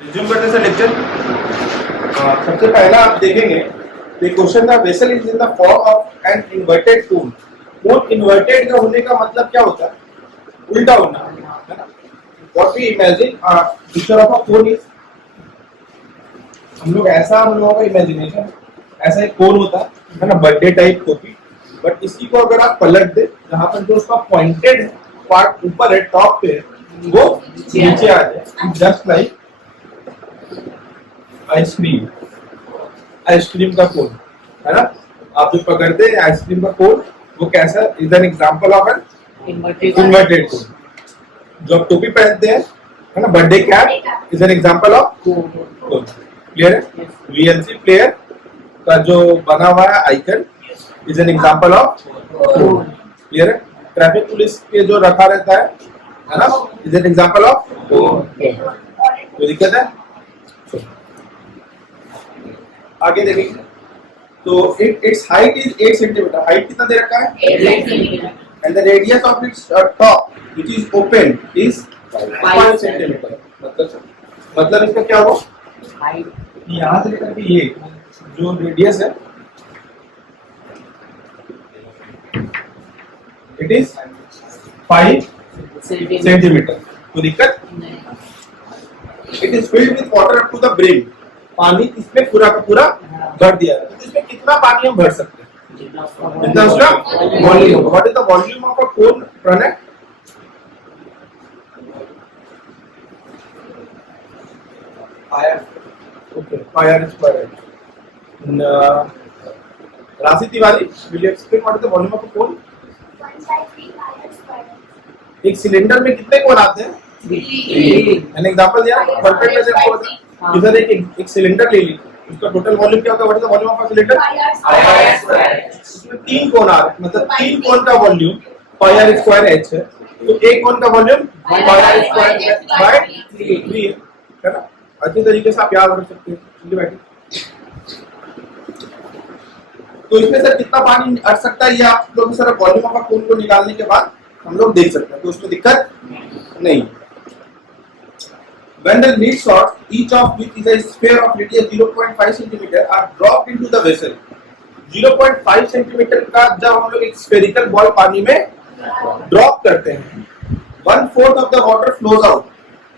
Resume करने से lecture सबसे पहला आप देखेंगे क्वेश्चन का vessel is in the form of an inverted cone. Cone inverted का होने का मतलब क्या होता है? उल्टा होना, है ना? What we imagine picture of a cone is, हम लोगों का इमेजिनेशन ऐसा एक कोन होता है ना, बर्थडे टाइप कॉपी। बट इसी को अगर आप पलट दे, जहां पर जो उसका पॉइंटेड पार्ट ऊपर है, टॉप पे, वो नीचे आ जाए, जस्ट लाइक आइसक्रीम। आइसक्रीम का कोन, है ना? आप जो पकड़ते हैं आइसक्रीम का कोन, वो कैसा? Is an example of an inverted कोन। जो आप टोपी पहनते हैं, है ना, birthday cap is an example of cone. Clear है? वीएलसी प्लेयर का जो बना हुआ है icon is an example of cone. Clear है? ट्रैफिक पुलिस के जो रखा रहता है ना, is an example of cone. कोई दिक्कत है? आगे देखेंगे तो it's height is 8 centimetre. Height कितना दे रखा है? 8 centimetre. And the radius of its top which is open is 5 centimetre. मतलब इसका क्या हुआ? हाइट यहां से लेकर के ये जो रेडियस है इट इज 5 सेंटीमीटर। कोई दिक्कत? It is filled with water up to the brim. पानी इसमें पूरा का पूरा भर दिया है। तो इसमें कितना पानी हम भर सकते हैं? जितना उसका volume. What is the volume of a cone, Pranay? Okay, pi r square. Rashi Tiwari, will you explain what is the volume of a cone? 1/3 pi r square. एक सिलेंडर में कितने कोन आते हैं? 3। मैंने एग्जांपल दिया, परफेक्ट में देखो इधर एक सिलेंडर ले ली, उसका टोटल वॉल्यूम क्या होता है? What is the volume of a cylinder? Pier square. इसमें 3 कोन आ रहे हैं, मतलब 3 कोन का वॉल्यूम पायर स्क्वायर h है। तो एक कोन का वॉल्यूम पायर स्क्वायर बाय 3 है ना? अच्छी तरीके से आप याद रख सकते हैं। चलिए बैठिए। तो इसमें से कितना पानी अट सकता है, ये आप लोग सर वॉल्यूम ऑफ अ कोन को निकालने के बाद हम लोग देख सकते हैं, तो उसमें दिक्कत नहीं। When the lid shot, each of which is a sphere of radius 0.5 centimeter, are dropped into the vessel. 0.5 centimetre का जब हम लोग एक स्फेरिकल बॉल पानी में ड्रॉप करते हैं, 1/4 of the water flows out.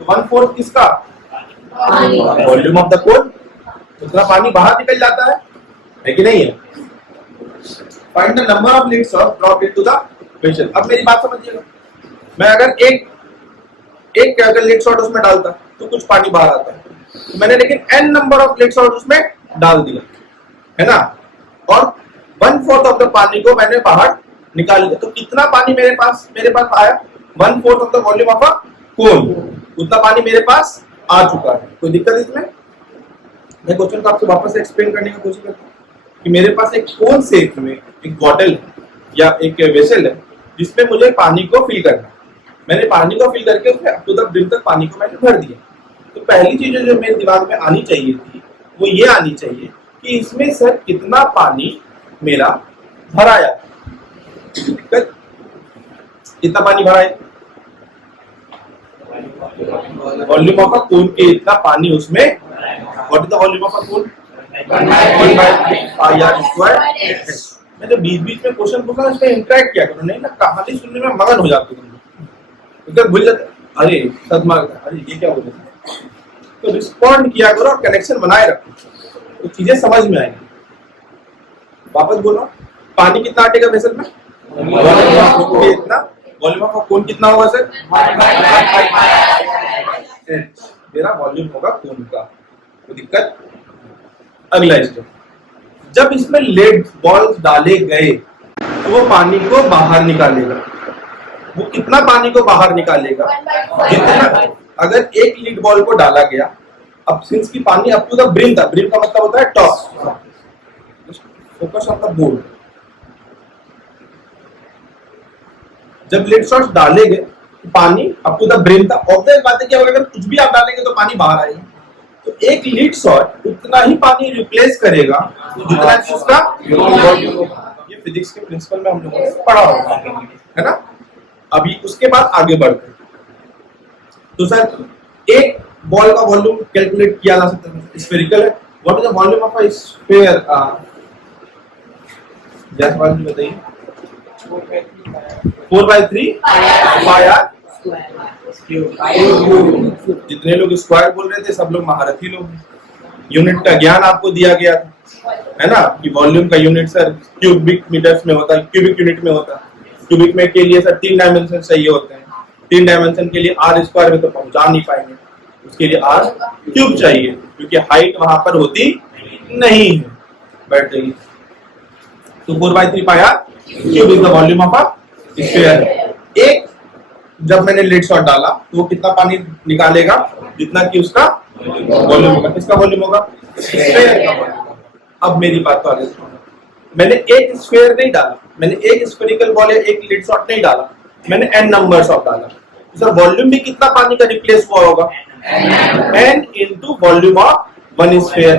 तो 1/4 किसका? Volume of the cone. उतना पानी बाहर निकल जाता है कि नहीं है? Find the number of leads drop into the vessel. अब मेरी बात समझिएगा, मैं अगर एक अगर लिड शॉट उसमें डालता तो कुछ पानी बाहर आता है, तो मैंने लेकिन n number of lead shot उसमें डाल दिया, है ना, और 1/4 ऑफ द पानी को मैंने बाहर निकाल लिया। तो कितना पानी मेरे पास आया? 1/4 of the volume of a cone. उतना पानी मेरे पास आ चुका है। कोई दिक्कत इसमें? मैं क्वेश्चन को आपको वापस एक्सप्लेन करने की कोशिश करता हूँ कि मेरे पास एक कोन शेप में एक बॉटल या एक वेसल है जिसमें मुझे पानी को फिल करना है। मैंने पानी को फिल करके उसमें अप टू द ब्रिम तक पानी को मैंने भर दिया। तो पहली चीज जो मेरे दिमाग में आनी चाहिए थी वो ये आनी चाहिए कि इसमें सर कितना पानी मेरा भराया, कितना पानी भराया? वॉल्यूम ऑफ अ कोन के इतना पानी उसमें। What is the volume of a cone? 1/r square. मैं जब बीच में क्वेश्चन पूछा उसमें इंटरेक्ट किया करो, नहीं ना कहानी सुनने में मगन हो जाते तुम लोग, भूल जाते, अरे सदमा, अरे ये क्या बोल रहे। तो रिस्पॉन्ड किया करो और कनेक्शन बनाए रखो, तो चीजें समझ में आएंगी। वापस बोलो, पानी कितना आटेगा वेसल में? इतना। वॉल्यूम ऑफ कोन कितना होगा सर? मेरा वॉल्यूम होगा कोन का। कोई दिक्कत? अगला स्टेप, जब इसमें लेड बॉल्स डाले गए तो वो पानी को बाहर निकालेगा। वो कितना पानी को बाहर निकालेगा? जितना। अगर एक लीड बॉल को डाला गया, अब सिंस की पानी अप टू द ब्रिम था, ब्रिम का मतलब होता है top, focus on the board. जब लिड शॉट्स डाले गए पानी अप टू द ब्रिम था, ऑब्वियस बात है कि अगर कुछ भी आप डालेंगे तो पानी बाहर आएगा। तो एक लीड शॉट उतना ही पानी रिप्लेस करेगा जितना कि उसका वॉल्यूम होगा। ये फिजिक्स के प्रिंसिपल में हम लोगों ने पढ़ा होगा, है ना। अभी उसके बाद आगे बढ़ते हैं। तो सर एक बॉल का वॉल्यूम कैलकुलेट किया जा सकता है, स्फेरिकल है। What is the volume of a sphere? Jaiswal ji बताइए। 4/3 पाई आर क्यूब। जितने लोग स्क्वायर बोल रहे थे सब लोग महारथी लोग हैं। यूनिट का ज्ञान आपको दिया गया था, है ना, कि वॉल्यूम का यूनिट सर क्यूबिक मीटर्स में होता है, क्यूबिक यूनिट में होता है। क्यूबिक में के लिए सर 3 डायमेंशन चाहिए होते हैं। 3 डायमेंशन के लिए आर स्क्वायर में तो पहुंचा नहीं पाएंगे, उसके लिए आर क्यूब चाहिए, क्योंकि हाइट वहां पर होती नहीं है। बैठ जाइए। तो 4/3 pi r cube is the volume of a sphere. एक जब मैंने लिड शॉट डाला तो वो कितना पानी निकालेगा? जितना कि उसका वॉल्यूम होगा। किसका वॉल्यूम होगा? स्फीयर का वॉल्यूम। अब मेरी बात को आगे सुनो। मैंने एक स्फीयर नहीं डाला, मैंने एक स्फेरिकल बॉल या एक लिड शॉट नहीं डाला, मैंने n नंबर्स ऑफ डाला। सर वॉल्यूम भी कितना पानी का रिप्लेस हुआ होगा? n into volume of one sphere,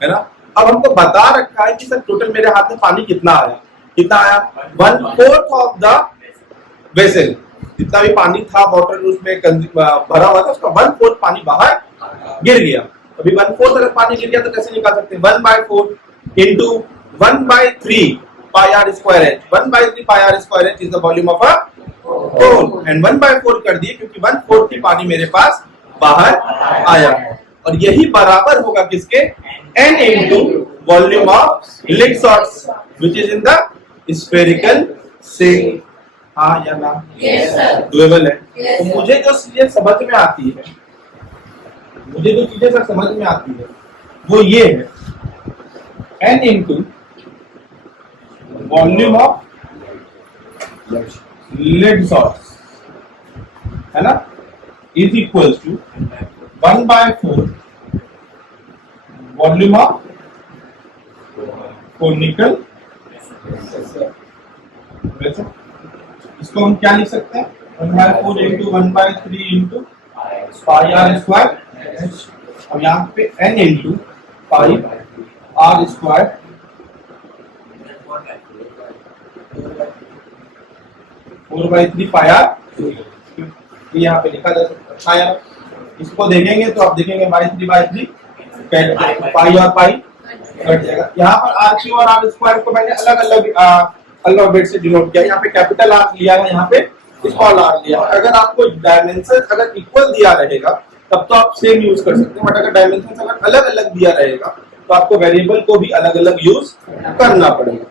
है ना। अब हमको बता रखा है कि सर टोटल मेरे हाथ में पानी कितना आया? कितना आया? 1/4 ऑफ द वेसल। जितना भी पानी था बॉटल उसमें भरा हुआ था, उसका 1/4 पानी बाहर गिर गया। अभी 1/4 अगर पानी गिर गया तो कैसे निकाल सकते हैं? 1/4 into 1/3 pi are square H. 1/3 pi are square H is the volume of a whole, and 1/4 कर दिए क्योंकि 1/4 की पानी मेरे पास बाहर आया है। और यही बराबर होगा किसके? n into volume of lead shots which is in the spherical shape. हाँ या ना? डुएबल है। तो मुझे जो चीजें समझ में आती है, मुझे जो चीजें सर समझ में आती है वो ये है, n into volume of lead shots, है ना, is equal to 1/4 volume of conical vessel. इसको हम क्या लिख सकते हैं? 1/4 into 1/3 into pi are square. और यहाँ पे n into pi are square 4/3 pi R, यहाँ पे लिखा जा सकता है। इसको देखेंगे तो आप देखेंगे 3/3 पाई और पाई कट जाएगा। यहाँ पर आर क्यू और आर स्क्वायर को मैंने अलग अलग अल्फाबेट से डिनोट किया। यहाँ पे कैपिटल आर लिया है, यहाँ पे स्मॉल आर लिया है। अगर आपको डायमेंशन अगर इक्वल दिया रहेगा तब तो आप सेम यूज कर सकते हैं, बट अगर डायमेंशन अगर अलग अलग दिया रहेगा तो आपको वेरिएबल को भी अलग अलग यूज करना पड़ेगा।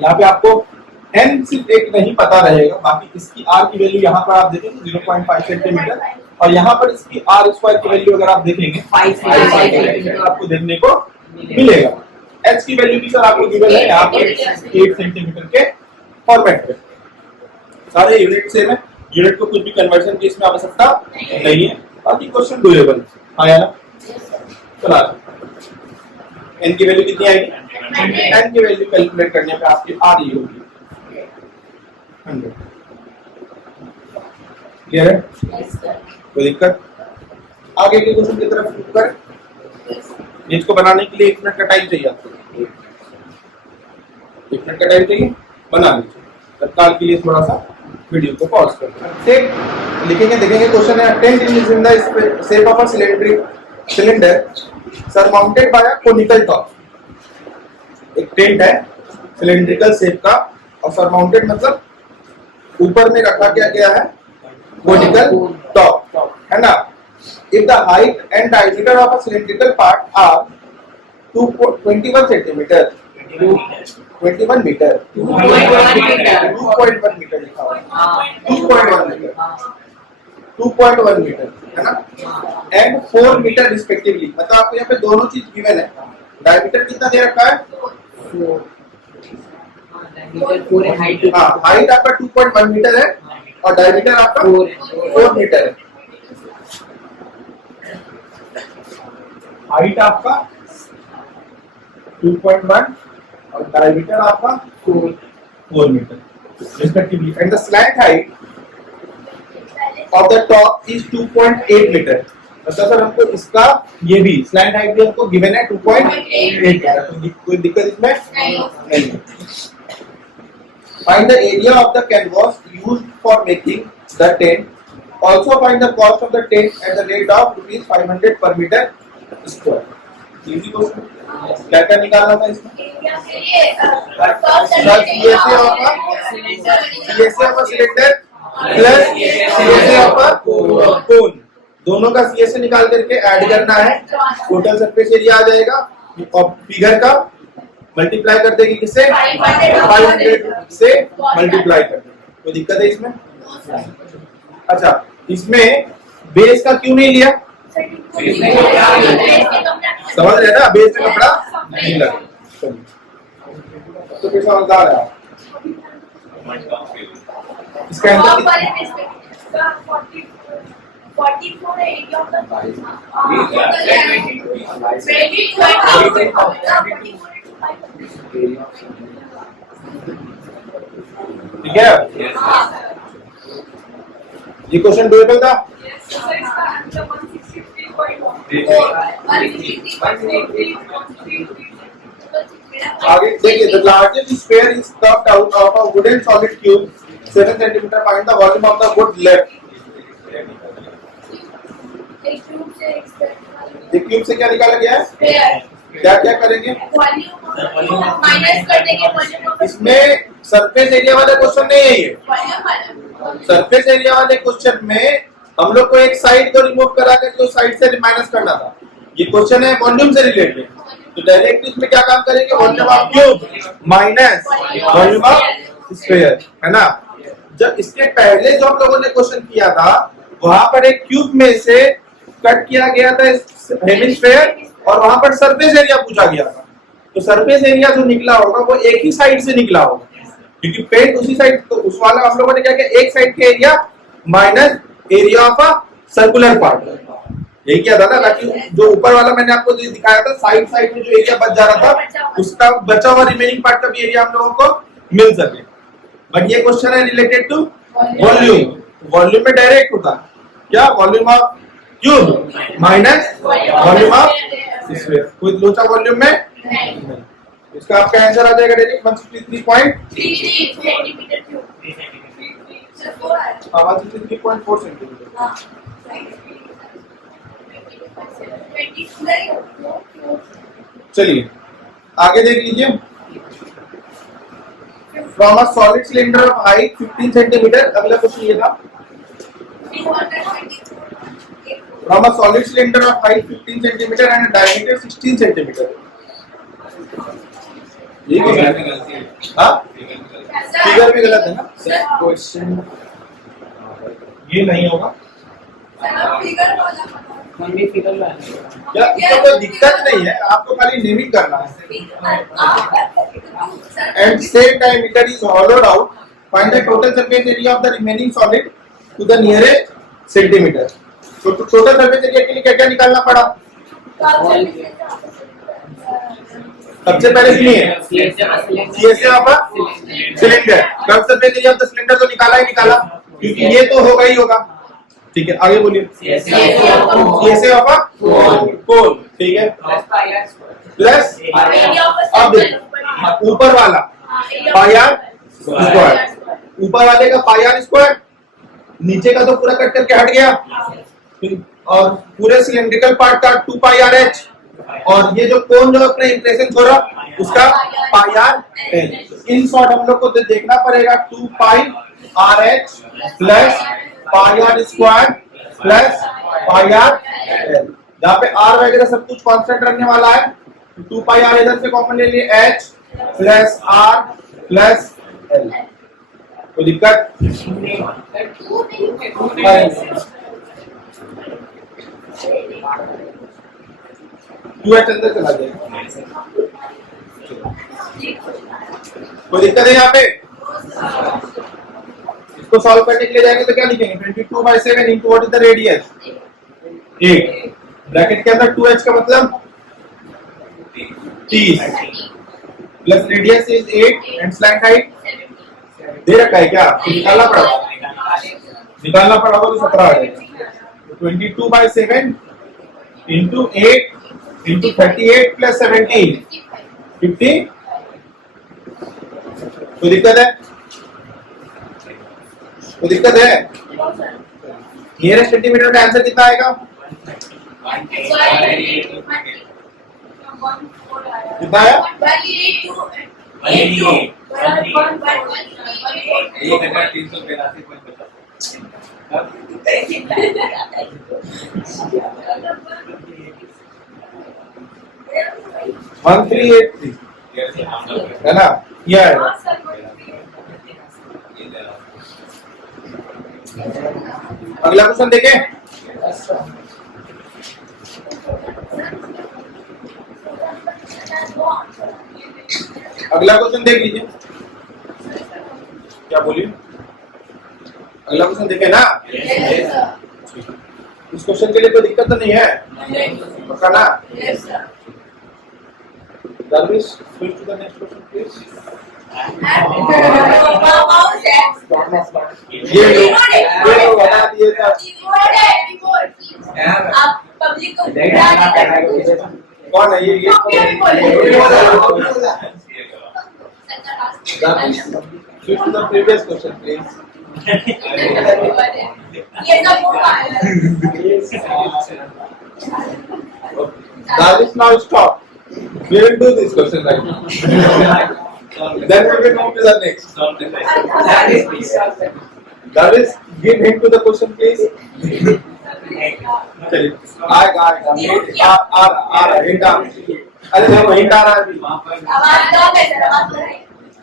यहाँ पे आपको n सिर्फ एक नहीं पता रहेगा, बाकी इसकी r की वैल्यू यहाँ पर आप देखेंगे 0.5 सेंटीमीटर, और यहाँ पर इसकी r स्क्वायर की वैल्यू अगर आप देखेंगे 5 सेंटीमीटर आपको देखने को मिलेगा। h की वैल्यू भी सर आपको गिवन है यहाँ पर 8 सेंटीमीटर के फॉर्मेट में। सारे यूनिट सेम है, यूनिट को कुछ भी कन्वर्जन की इसमें आवश्यकता नहीं है। बाकी क्वेश्चन डुएबल आया ना। चला n की वैल्यू कितनी आएगी? n की वैल्यू कैलकुलेट करने पे आपकी आ रही होगी 100। क्लियर है? कोई दिक्कत? आगे के क्वेश्चन की तरफ मूव करें। इसको बनाने के लिए 1 मिनट का टाइम चाहिए आपको। 1 मिनट का टाइम चाहिए, बना लीजिए। तत्काल के लिए थोड़ा सा वीडियो को पॉज करते हैं। लिखेंगे, देखेंगे क्वेश्चन है। Tent is in the shape of a cylinder surmounted bye a conical top. एक टेंट है सिलेंड्रिकल शेप का और सरमाउंटेड मतलब ऊपर में रखा गया है कोनिकल टॉप, है ना। If the height and diameter of a cylindrical part are 21 centimetre 21 metre 2.1 metre लिखा हुआ है, 2.1 मीटर है ना, एंड 4 मीटर रिस्पेक्टिवली। मतलब आपको यहाँ पे दोनों चीज गिवन है। डायमीटर कितना दे रखा है? हाँ, हाइट आपका 2.1 मीटर है और डायमीटर आपका 4 मीटर है। हाइट आपका 2.1 और डायमीटर आपका 4 metre respectively, and the slant height of the top is 2.8 metre. मतलब सर हमको इसका ये भी स्लैंट हाइट भी हमको गिवन है 2.8 मीटर, तो कोई दिक्कत इसमें नहीं है। Find the area of the canvas used for making the tent Also find the cost of the tent at the rate of ₹500 per meter square. Easy question. क्या क्या निकालना था इसमें? CSA of a cylinder plus CSA of a cone. दोनों का CSA निकाल करके add करना है, टोटल सरफेस एरिया आ जाएगा और फिगर का मल्टीप्लाई कर देगी किससे? 500 से मल्टीप्लाई कर देगी। कोई दिक्कत है इसमें? अच्छा, इसमें बेस का क्यों नहीं लिया? समझ रहे ना, बेस में कपड़ा नहीं लगा। तो कैसा समझदार है? इसका ठीक है, ये क्वेश्चन डुएबल था। आगे देखिए, the largest sphere is carved out of a wooden solid cube 7 cm. Find the volume of the wood left. एक क्यूब से क्या निकाला गया है? क्या क्या करेंगे? माइनस कर देंगे वॉल्यूम। इसमें सरफेस एरिया वाले क्वेश्चन नहीं है ये। सरफेस एरिया वाले क्वेश्चन में हम लोग को एक साइड को रिमूव करा करके उस साइड से माइनस करना था। ये क्वेश्चन है वॉल्यूम से रिलेटेड, तो डायरेक्ट इसमें क्या काम करेंगे? Volume of cube minus volume of sphere, है ना। जब इसके पहले जो हम लोगों ने क्वेश्चन किया था, वहां पर एक क्यूब में से कट किया गया था हेमिस्फीयर और वहां पर सरफेस एरिया पूछा गया था। तो सरफेस एरिया जो निकला होगा वो एक ही साइड से निकला होगा, क्योंकि पेंट उसी साइड, तो उस वाला हम लोगों ने क्या किया? एक साइड के area minus area of a circular part, यही किया था ना, ताकि जो ऊपर वाला मैंने आपको दिखाया था साइड साइड में जो एरिया बच जा रहा था, उसका बचा हुआ रिमेनिंग पार्ट का भी एरिया हम लोगों को मिल सके। बट ये क्वेश्चन है रिलेटेड टू वॉल्यूम। वॉल्यूम में डायरेक्ट होता क्या? Volume of cube minus volume of sphere. कोई लोचा वॉल्यूम में नहीं। इसका आपका आंसर आ जाएगा डायरेक्ट 163.3 सेंटीमीटर क्यूब। 163.4 सेंटीमीटर। चलिए आगे देख लीजिए। From a solid cylinder of height 15 centimetre, अगला क्वेश्चन ये था। From a solid cylinder of height 15 centimeter and a diameter 16 centimeter. ये गलत है। हाँ? फिगर भी गलत है ना? क्वेश्चन ये नहीं होगा। या इसको कोई दिक्कत नहीं है, आपको खाली नेमिंग करना है। And same diameter is hollowed out. Find the total surface area of the remaining solid to the nearest centimeter. तो टोटल सरफेस एरिया के लिए क्या क्या निकालना पड़ा? सबसे पहले सुनिए, CSA of a cylinder. Curve surface area of the cylinder तो निकाला ही निकाला, क्योंकि ये तो होगा ही होगा। ठीक है, आगे बोलिए। CSA ऑफ अ कोन, ठीक है, प्लस अब ऊपर वाला पाई आर स्क्वायर। ऊपर वाले का पाई आर स्क्वायर, नीचे का तो पूरा कट करके हट गया, और पूरे सिलेंड्रिकल पार्ट का 2 पाई आर एच, और ये जो कोन जो अपने इंप्रेशन हो रहा उसका pi r l. In short हम लोग को तो देखना पड़ेगा 2 pi r h plus pi are square plus pi r l. जहाँ पे आर वगैरह सब कुछ कांस्टेंट रहने वाला है, 2 पाई आर इधर से कॉमन ले लिए, H plus R plus L. कोई दिक्कत? अंदर चला जाएगा। कोई दिक्कत है यहाँ पे? इसको सॉल्व करने के लिए जाएंगे तो क्या लिखेंगे? 22/7 into what is the radius? 8। Bracket के अंदर 2h का मतलब 30 plus radius is 8 and slant height दे रखा है क्या? निकालना पड़ा होगा तो 17 आ जाएगा। 22/7 इंटू 8 इंटू 38 प्लस 17 50। कोई दिक्कत है? नियरेस्ट सेंटीमीटर का आंसर कितना आएगा? कितना आया? 1383 है ना? ये आएगा। अगला क्वेश्चन देखें। अगला क्वेश्चन देख लीजिए, क्या बोलिए? अगला क्वेश्चन देखें ना। इस क्वेश्चन के लिए कोई दिक्कत तो नहीं है, पक्का ना? Darvish, switch to the next question, please. ये लोग बता दिए था। आप पब्लिक को कौन है ये? Darvish, switch to the previous question, please. ये सब होगा। Darvish, now stop. We will do this question right now. Then we will move to the next. Darvish, give hint to the question, please. चलिए, आएगा आ रहा hint आ। अरे देखो hint आ रहा है अभी। आवाज दो बेटा, आवाज दो।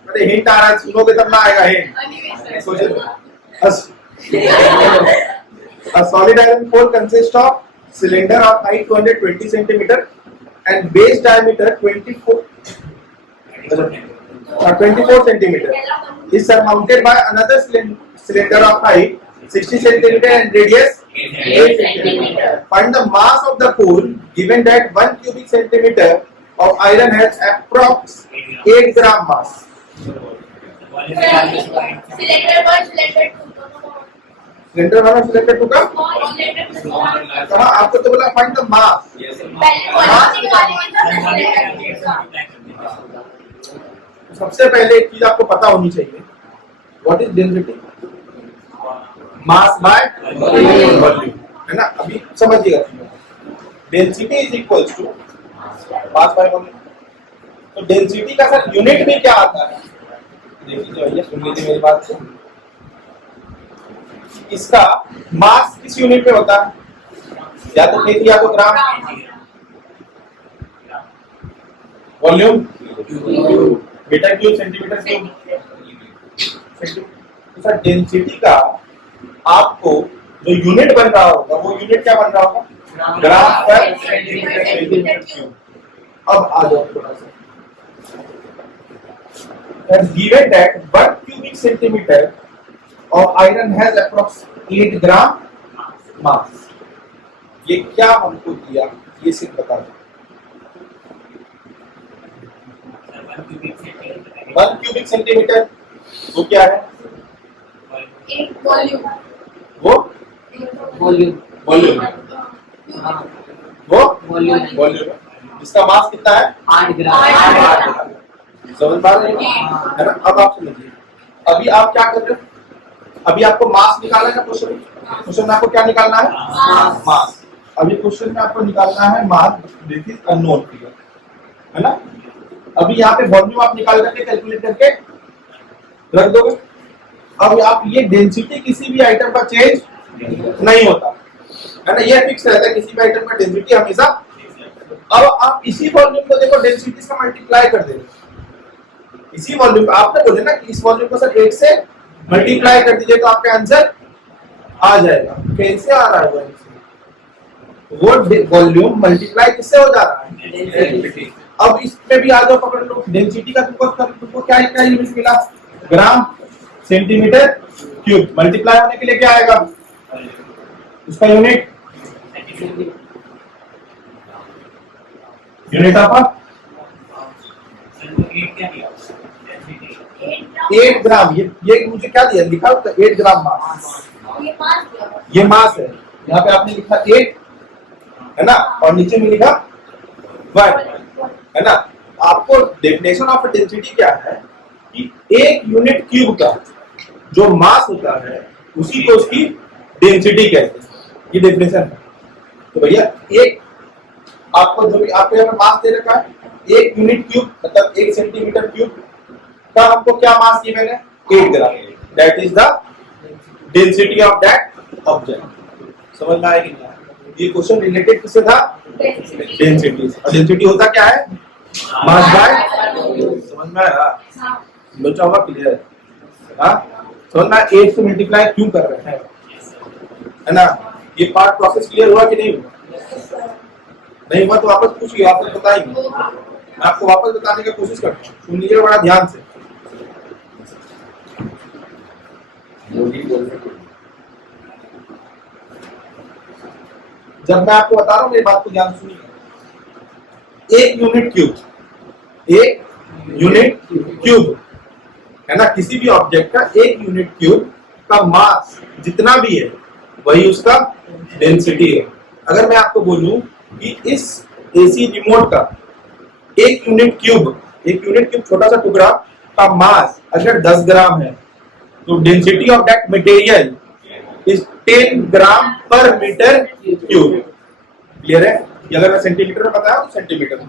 अरे हिंट आ रहा है, सुनोगे तब ना आएगा हिंट। सोचो। A solid iron pole consists of cylinder of height 220 centimeter and base diameter 24 centimeter is surmounted by another cylinder of height 60 centimeter and radius 8 centimeter. Find the mass of the pole given that 1 cubic centimeter of iron has approx 8 gram mass. Cylinder 1 cylinder 2 cylinder 1 और cylinder 2 का कहा? आपको तो बोला find the mass. सबसे पहले एक चीज आपको पता होनी चाहिए, what is density? Mass by volume, है ना? अभी समझिएगा, density is equals to mass by volume. तो डेंसिटी का सर यूनिट में क्या आता है? देखिए भैया, सुन लीजिए मेरी बात से। इसका मास किस यूनिट में होता है? या तो केजी या तो gram. Volume metre cube, centimetre cube. तो सर डेंसिटी का आपको जो यूनिट बन रहा होगा वो यूनिट क्या बन रहा होगा? ग्राम पर सेंटीमीटर क्यूब। अब आ जाओ थोड़ा सा। Given that 1 cubic centimeter of iron has approximately 8 gram mass. ये क्या हमको दिया? ये सिर्फ बता दो। 1 cubic centimeter वो क्या है? वॉल्यूम। वो वॉल्यूम वो वॉल्यूम। इसका मास कितना है? 8 ग्राम। समझ पा रहे हैं, है ना? अब आप समझिए, अभी आप क्या कर रहे हो? अभी आपको मास निकालना है। क्वेश्चन में आपको क्या निकालना है? मास। अभी क्वेश्चन में आपको निकालना है मास विच इज अननोन फिगर, है ना? अभी यहाँ पे वॉल्यूम आप निकाल करके कैलकुलेट करके रख दोगे। अब आप ये डेंसिटी किसी भी आइटम का चेंज नहीं होता, है ना? ये फिक्स रहता है, किसी भी आइटम का डेंसिटी हमेशा। अब आप इसी वॉल्यूम को देखो, डेंसिटी से मल्टीप्लाई कर देंगे। इसी वॉल्यूम आपने बोले ना कि इस वॉल्यूम को सर 8 से मल्टीप्लाई कर दीजिए तो आपका आंसर आ जाएगा। कैसे आ रहा है? वो वॉल्यूम मल्टीप्लाई किससे हो जा रहा है? अब इसमें भी आ जाओ, पकड़ लो। डेंसिटी का तुमको क्या यूनिट मिला? Gram centimetre cube. मल्टीप्लाई होने के लिए क्या आएगा? उसका यूनिट ऑफ 8 ग्राम। ये मुझे क्या दिया? लिखा 8 ग्राम मास। ये मास है। यहाँ पे आपने लिखा 8, है ना? और नीचे में लिखा 1, है ना? आपको डेफिनेशन ऑफ डेंसिटी क्या है कि एक यूनिट क्यूब का जो मास होता है उसी को उसकी डेंसिटी कहते हैं। ये डेफिनेशन है। तो भैया एक आपको जो भी आपको यहाँ मास दे रखा है, 1 यूनिट क्यूब मतलब 1 सेंटीमीटर क्यूब का हमको क्या मास दिया मैंने 8 gram. That is the density of that object. समझ में आएगी क्या? ये क्वेश्चन रिलेटेड किससे था? डेंसिटी। और डेंसिटी होता क्या है? Mass by. समझ में आया? बच्चा होगा क्लियर? हाँ समझ में? 8 से मल्टीप्लाई क्यों कर रहे हैं, है ना? ये पार्ट प्रोसेस क्लियर हुआ कि नहीं हुआ? नहीं हुआ तो वापस पूछिए, आपको बताएंगे। मैं आपको वापस बताने की कोशिश करता हूँ, सुन लीजिए बड़ा ध्यान से। जब मैं आपको बता रहा हूँ मेरी बात को ध्यान से सुनिए। 1 यूनिट क्यूब, 1 यूनिट क्यूब है ना, किसी भी ऑब्जेक्ट का 1 यूनिट क्यूब का मास जितना भी है वही उसका डेंसिटी है। अगर मैं आपको बोलूं कि इस एसी रिमोट का 1 यूनिट क्यूब छोटा सा टुकड़ा का मास अगर 10 ग्राम है तो density of that material is 10 ग्राम पर मीटर क्यूब। क्लियर है? ये अगर मैं सेंटीमीटर में बताया तो सेंटीमीटर में,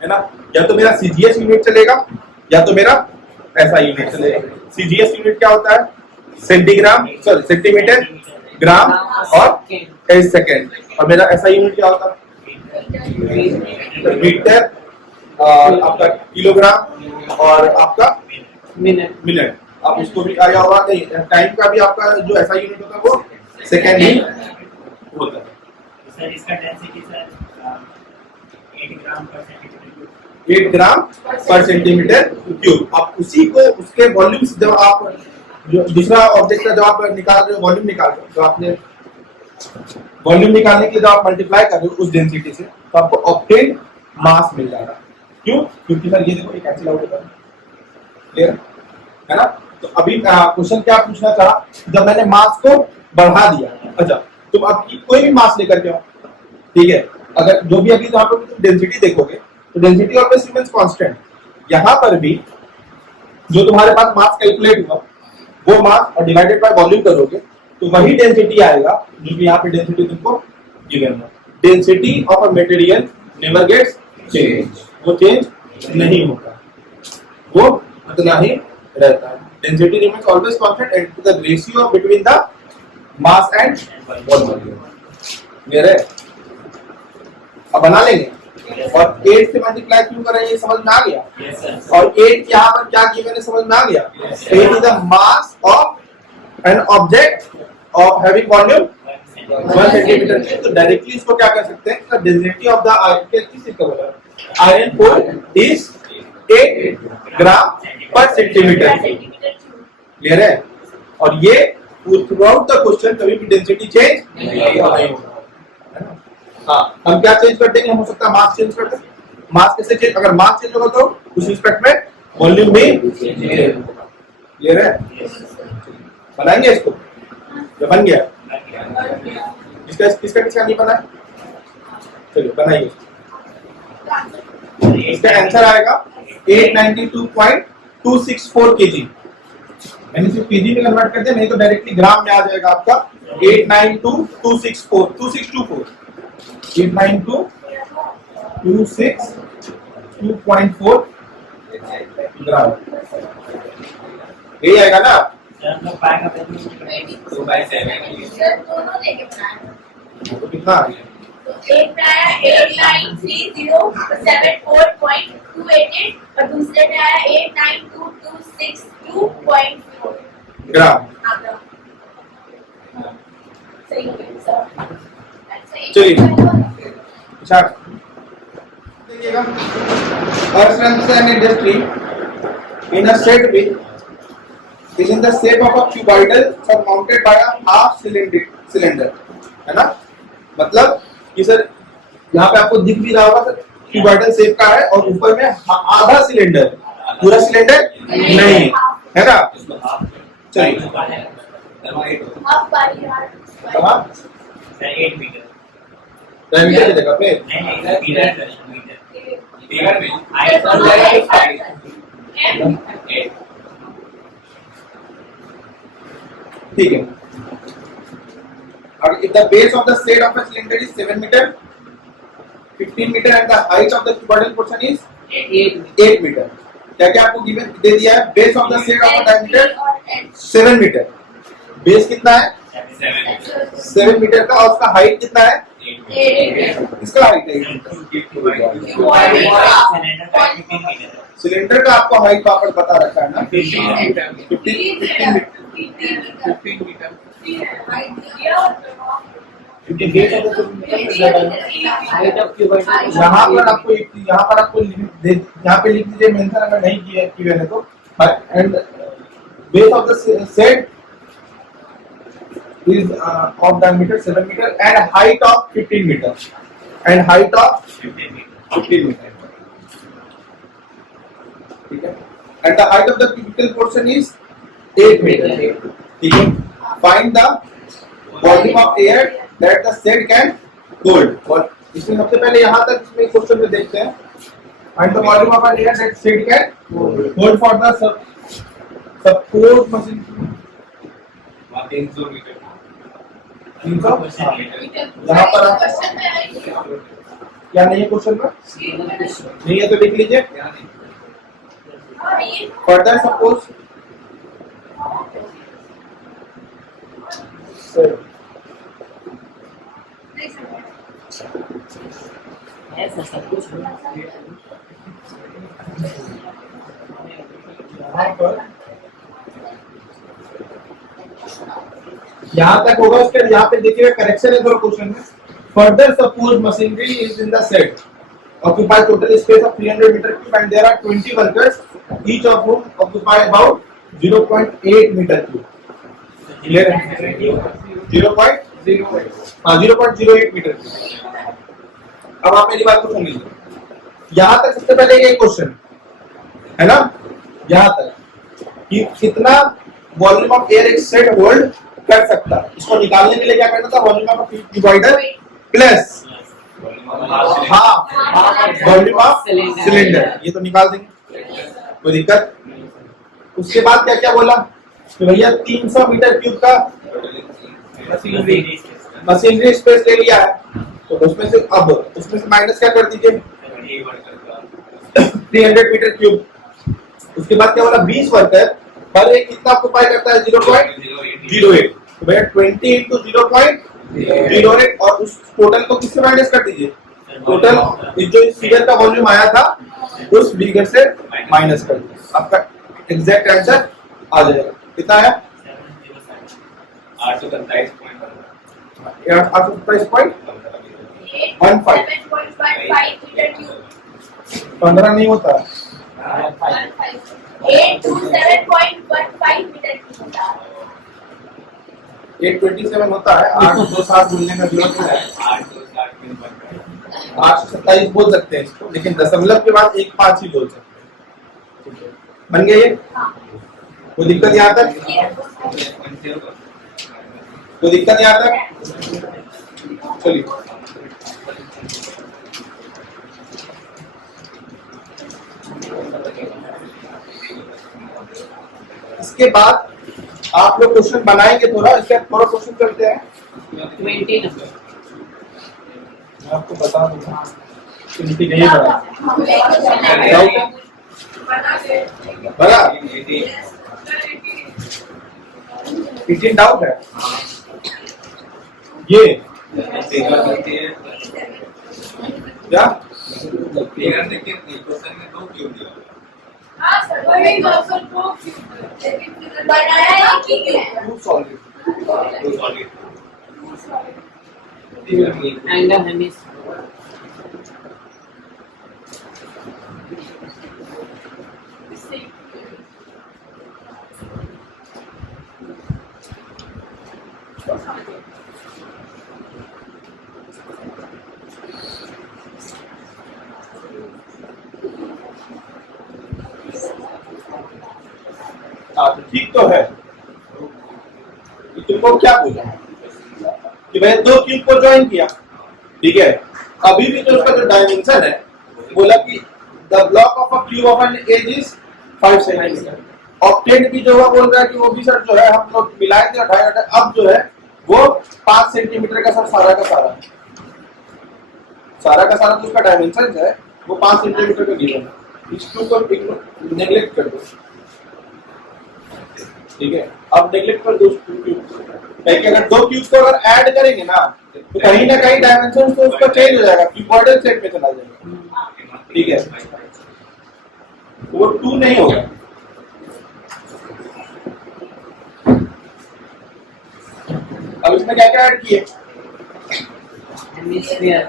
है ना? या तो मेरा सीजीएस यूनिट चलेगा या तो मेरा ऐसा यूनिट चलेगा। सीजीएस यूनिट क्या होता है? सेंटीग्राम, सॉरी सेंटीमीटर, ग्राम और सेकेंड। और मेरा ऐसा यूनिट क्या होता है? मीटर और आपका किलोग्राम और आपका मिनट। आप उसको भी आया होगा नहीं, टाइम का भी आपका जो ऐसा यूनिट होता है वो सेकेंड ही होता है। सर इसका डेंसिटी सर 8 ग्राम पर सेंटीमीटर क्यूब। 8 ग्राम पर सेंटीमीटर क्यूब। आप उसी को उसके वॉल्यूम से जब आप जो दूसरा ऑब्जेक्ट का जब आप निकाल रहे हो, वॉल्यूम निकाल रहे हो, जो आपने वॉल्यूम निकालने के लिए जब आप मल्टीप्लाई कर रहे हो उस डेंसिटी से, तो आपको ऑब्टेन मास मिल जाएगा। क्यों? क्योंकि सर ये देखो ये कैंसिल आउट होता है। क्लियर है ना? तो अभी क्वेश्चन क्या पूछना चाहा, जब मैंने मास को बढ़ा दिया, अच्छा तुम अब कोई भी मास लेकर के आओ, ठीक है? अगर जो भी अभी यहाँ पर तुम डेंसिटी देखोगे तो डेंसिटी ऑलवेज रिमेंस कांस्टेंट। यहाँ पर भी जो तुम्हारे पास मास कैलकुलेट हुआ वो मास और डिवाइडेड बाय वॉल्यूम करोगे तो वही डेंसिटी आएगा जो कि यहाँ पे डेंसिटी तुमको गिवन है। Density of a material never gets change, वो चेंज नहीं होता, वो उतना ही रहता है। Density remains always constant and to the ratio between the mass and volume. Clear है? अब बना लेंगे। और 8 से मल्टीप्लाई क्यों कर रहे हैं ये समझ में आ गया? और 8 यहाँ पर क्या गिवन है समझ में आ गया? 8 is the mass of an object of having volume 1 centimetre. तो डायरेक्टली इसको क्या कर सकते हैं? Density of the iron core is 8 ग्राम पर सेंटीमीटर। क्लियर है? और ये थ्रूआउट द क्वेश्चन कभी भी डेंसिटी चेंज नहीं होगा। हाँ, हम क्या चेंज कर देंगे? हो सकता है मास चेंज कर दें। मास कैसे चेंज? अगर मास चेंज होगा तो उस रिस्पेक्ट में वॉल्यूम भी क्लियर है? बनाएंगे इसको? जो बन गया किसका नहीं बना है? चलिए बनाइए। इसका आंसर आएगा 892.264 केजी। मैंने सिर्फ केजी में कन्वर्ट कर दिया, नहीं तो डायरेक्टली ग्राम में आ जाएगा आपका 892.264 2624 892.262.4 ग्राम। यही आएगा ना? हम लोग पाएगा 2/7 दोनों लेके बनाए। तो कितना आ गया? तो एक में आया 893074.288 और दूसरे में आया 892262.4 ग्राम। सही हो गया सर। चलिए अच्छा देखिएगा, earth strength and industry in a set which is in the shape of a cuboidal surmounted by a half cylinder, है ना? मतलब कि सर यहाँ पे आपको दिख भी रहा होगा सर क्यूबॉइडल शेप का है और ऊपर में आधा सिलेंडर, पूरा सिलेंडर नहीं है ना? चलिए अब बारी कहाँ 8 मीटर। डायमीटर की जगह पे नहीं मीटर में ठीक है। if the base of the side of a cylinder is 7 meter, 15 meter and the height of the cuboidal portion is 8 meter. क्या क्या आपको गिवन दे दिया है? Base of the side of the diameter 7 metre. Base कितना है? 7 metre का, और उसका हाइट कितना है? 8. इसका हाइट है. सिलेंडर का आपको हाइट वहां पर पता रखा है ना? 15 मीटर. यहाँ पर आपको यहाँ पे लिख दीजिए मेंशन अगर नहीं किया है तो. And base of the set is of diameter 7 meter and height of 15 meter and height of 15 meter. ठीक है. And the height of the cubical portion is 8 meter. ठीक है. Find the volume of air that the set can hold. और इसमें सबसे पहले यहाँ तक इसमें क्वेश्चन में देखते हैं. Find the volume of an air that set can hold for the support machine. 300 metre. 300 यहाँ पर क्या नहीं है क्वेश्चन में? नहीं है तो लिख लीजिए. फर्दर सपोज ऐसा सब कुछ यहाँ तक होगा. उसके यहाँ पे देखिएगा करेक्शन है थोड़ा क्वेश्चन में. Further suppose machinery is in the set occupy total space of 300 metre cube and there are 20 workers each of whom occupy about 0.8 metre cube. Clear है? 0.08 मीटर क्यूब. अब आप मेरी बात को सुन लीजिए. यहाँ तक सबसे पहले ये क्वेश्चन है ना, यहाँ तक कि कितना वॉल्यूम ऑफ एयर एक सेट होल्ड कर सकता है. इसको निकालने के लिए क्या करना था? Volume of divider plus half volume of cylinder. ये तो निकाल देंगे, कोई दिक्कत. उसके बाद क्या क्या बोला कि भैया 300 मीटर क्यूब का मशीनरी स्पेस ले लिया है, तो उसमें से माइनस क्या कर दीजिए 300 मीटर क्यूब. उसके बाद क्या बोला 20 वर्कर पर एक कितना ऑक्यूपाई करता है 0.08. तो भैया 20 into 0.08 और उस टोटल को किससे माइनस कर दीजिए? टोटल जो इस फिगर का वॉल्यूम आया था उस फिगर से माइनस कर दीजिए. आपका एग्जैक्ट आंसर आ जाएगा. कितना है? 827.15. 15 नहीं होता. 827.15 मीटर की होता है. 827 होता है. 8 2 7 बोलने का जरूरत है. 827 बोल सकते हैं इसको, लेकिन दशमलव के बाद 1 5 ही बोल सकते हैं. बन गया ये? कोई दिक्कत यहाँ तक? कोई दिक्कत यहाँ तक? चलिए इसके बाद आप लोग क्वेश्चन बनाएंगे थोड़ा. इसके थोड़ा क्वेश्चन करते हैं. 20 नंबर मैं आपको बता दूंगा नहीं बना. बना 18 डाउट है ये क्या? बनाया है कि एंड हेमिस ठीक तो है. तुमको क्या बोला कि भाई 2 क्यूब को ज्वाइन किया, ठीक है. अभी भी तो उसका जो डायमेंशन है बोला कि the block of a cube of an edge is 5 centimetre. Octet भी जो है बोल रहा है कि वो भी सर जो है हम लोग मिलाए थे 2.5. अब जो है वो 5 सेंटीमीटर का सारा का सारा तो उसका डायमेंशन है, वो 5 सेंटीमीटर का गिवन है। इस टू को नेग्लेक्ट कर दो, ठीक है। अब नेग्लेक्ट कर दो क्यूब, अगर 2 क्यूब को अगर ऐड करेंगे ना तो कहीं ना कहीं डायमेंशन तो उसका चेंज हो जाएगा, क्यूबॉइडल सेट में चला जाएगा, ठीक है। वो 2 नहीं होगा। अब इसमें क्या क्या ऐड किए? हेमिस्फीयर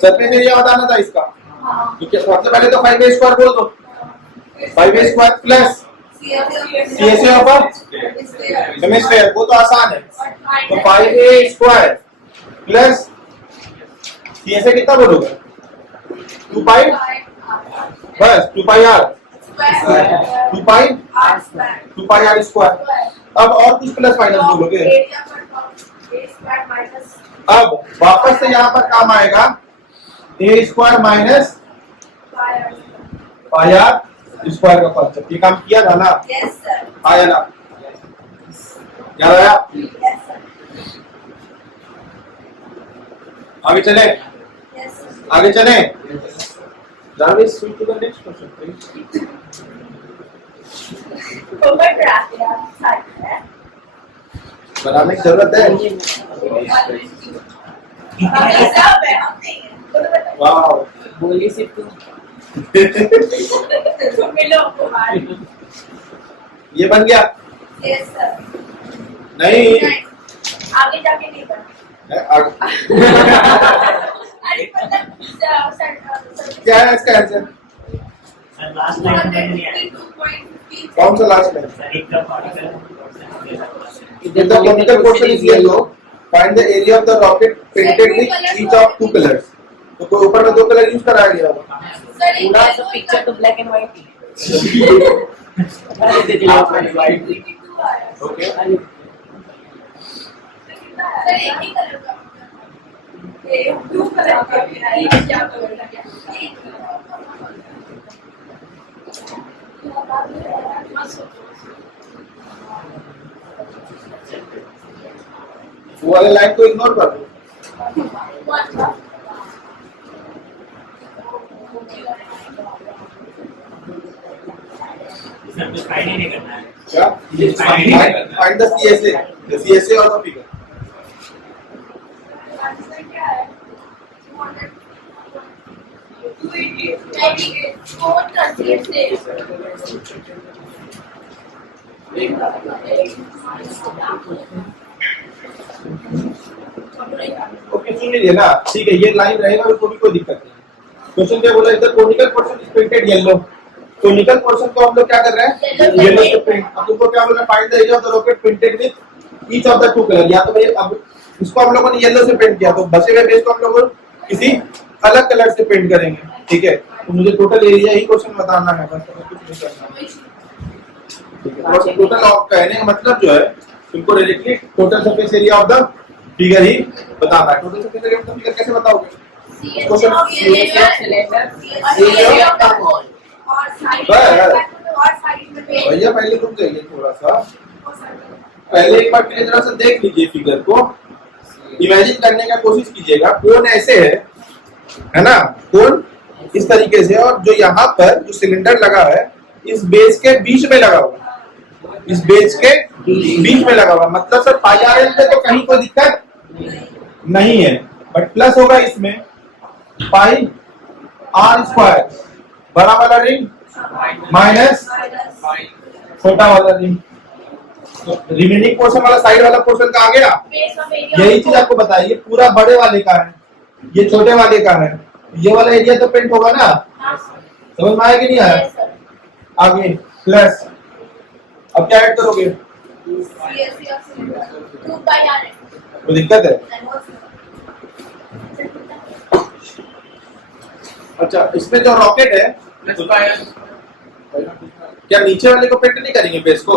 सरफेस एरिया बताना था इसका, ठीक है। सबसे पहले तो 5a स्क्वायर बोल दो, 5a square plus CSA of hemisphere, वो तो आसान है। तो 5a स्क्वायर प्लस CSA कितना बोलोगे? 2 पाई, बस 2 पाई r, 2 पाई r स्क्वायर। अब और कुछ प्लस माइनस बोलोगे? अब वापस से यहाँ पर काम आएगा a square minus pi r square का कॉन्सेप्ट। ये काम किया था ना? आया ना? याद आया? आगे चले, आगे चले। Jarvis, switch to the next question, please. बनाने की जरूरत है? वाह, बोली से तू ये बन गया? नहीं, आगे जाके नहीं बना। क्या है इसका आंसर? सर लास्ट लाइन में नहीं आया। 152.50 कौन सा लास्ट में? सर एक का cortical If the conical portion is yellow, find the area of the rocket painted with each of 2 colors. तो कोई ऊपर में 2 कलर यूज करा गया होगा। सर एक पूरा सब पिक्चर तो black and white he okay, sir एक ही कलर का ये ब्लू कलर का है, ये क्या कलर का है? वो वाले लाइन को इग्नोर कर दो। सर कुछ फाइंड ही नहीं करना है। क्या? Find the CSA और the figure। आंसर क्या है? 288 4 30 से ओके, सुन लीजिए ना, ठीक है। ये लाइन रहेगा तो भी कोई दिक्कत नहीं। क्वेश्चन क्या बोला? इधर conical portion is painted yellow. Conical portion को हम लोग क्या कर रहे हैं? येलो से पेंट। अब तुमको क्या बोला? Find the area of the rocket painted with each of the 2 colour. या तो भाई अब इसको हम लोगों ने येलो से पेंट किया, तो बचे हुए बेस को हम लोग किसी अलग कलर से पेंट करेंगे, ठीक है। तो मुझे टोटल एरिया ही क्वेश्चन बताना है, बस कुछ नहीं करना, ठीक है। बस टोटल ऑफ कहने का मतलब जो है, तुमको directly total surface area of the figure ही बताना है। Total surface area of the figure कैसे बताओगे? CSA of cylinder CSA of the whole और साइड में भैया पहले रुक जाइए थोड़ा सा, पहले एक बार पहले जरा सा देख लीजिए फिगर को, इमेजिन करने का कोशिश कीजिएगा। कोन ऐसे है ना, कोन इस तरीके से, और जो यहाँ पर जो सिलेंडर लगा है इस बेस के बीच में लगा हुआ, इस बेस के बीच में लगा हुआ, मतलब सर पाई आर एल पे तो कहीं कोई दिक्कत नहीं है, बट प्लस होगा इसमें पाई आर स्क्वायर, बड़ा वाला रिंग माइनस छोटा वाला रिंग। तो रिमेनिंग पोर्शन वाला साइड वाला पोर्शन का आ गया। यही चीज आपको बताइए, ये पूरा बड़े वाले का है, ये छोटे वाले का है, ये वाला एरिया तो पेंट होगा ना, समझ में आया कि नहीं आया? आगे प्लस, अब क्या ऐड करोगे? कोई दिक्कत है? अच्छा, इसमें जो रॉकेट है क्या नीचे वाले को पेंट नहीं करेंगे? बेस को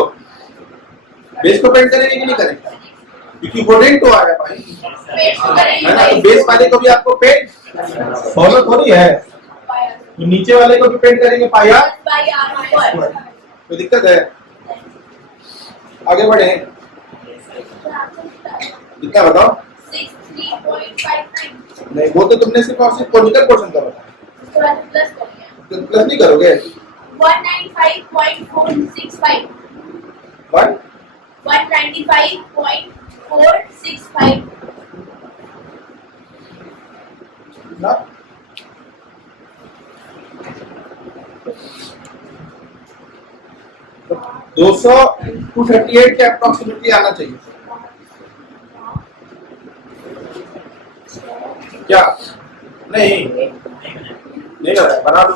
पेंट करेंगे कि नहीं करेंगे? क्योंकि वुडन तो आया भाई, है ना, तो बेस वाले को भी आपको पेंट फॉलो थोड़ी है, तो नीचे वाले को भी पेंट करेंगे पाई आर। कोई दिक्कत है? आगे बढ़े। कितना बताओ? 63.59 नहीं, वो तो तुमने सिर्फ और सिर्फ कोनिकल पोर्शन का बताया, उसके बाद प्लस करिए तो प्लस नहीं करोगे? 195.465 वन 195.465 ना 200 238 के अप्रोक्सीमेटली आना चाहिए क्या? नहीं नहीं कर रहा है, बना दो।